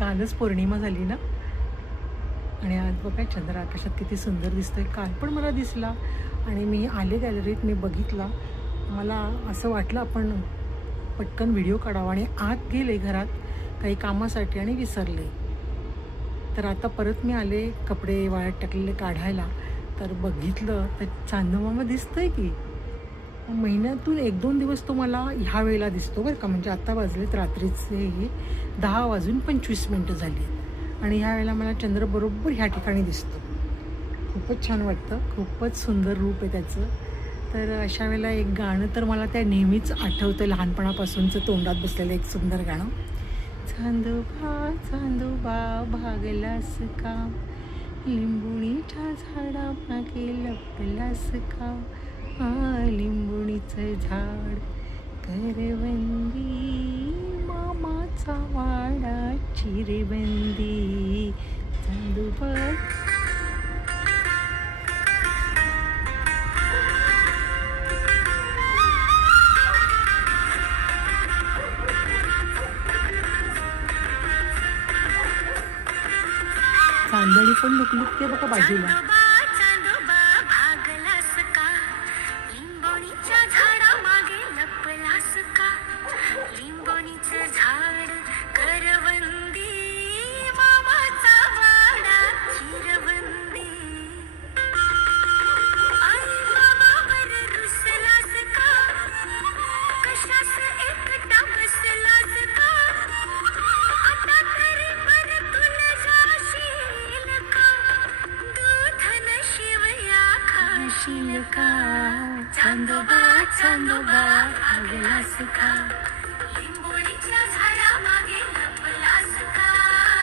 कालच पौर्णिमा झाली ना, आणि आज बघा चंद्र आकाशात किती सुंदर दिसतोय. काल पण मला दिसला आणि मी आले गॅलरीत, मी बघितला. मला असं वाटलं आपण पटकन व्हिडिओ काढावा आणि आत गेले घरात काही कामासाठी आणि विसरले. तर आता परत मी आले कपडे वाळत टाकलेले काढायला, तर बघितलं तर चांदमामा दिसतंय की. महिन्यातून 1-2 दिवस तो मला ह्या वेळेला दिसतो बरं का. म्हणजे आत्ता वाजलेत रात्रीचे 10:25 झाली आणि ह्या वेळेला मला चंद्र बरोबर ह्या ठिकाणी दिसतो. खूपच छान वाटतं, खूपच सुंदर रूप आहे त्याचं. तर अशा वेळेला एक गाणं तर मला त्या नेहमीच आठवतं, लहानपणापासूनचं तोंडात बसलेलं एक सुंदर गाणं. चांदोबा चांदोबा भागलास का, लिंबुणीच्या झाडामागे लपलास का, लिंबुणीचं झाड करवंदी, मामाचा वाडा चिरबंदी. चांदोबा चांदणी पण लुकलुकते बघा बाजूला. चांदोबा भागलास का, लिंबोणीच्या झाडामागे लपलास का, लिंबोणीचं झाड करवंदी, मामाचा वाडा चिरबंदी. आई मामावर रुसलास का, कशास एकटा बसलास का, आता तरी परतून जाशील का, दूध न शिवया खाशील का. चांदोबा चांदोबा भागलास का.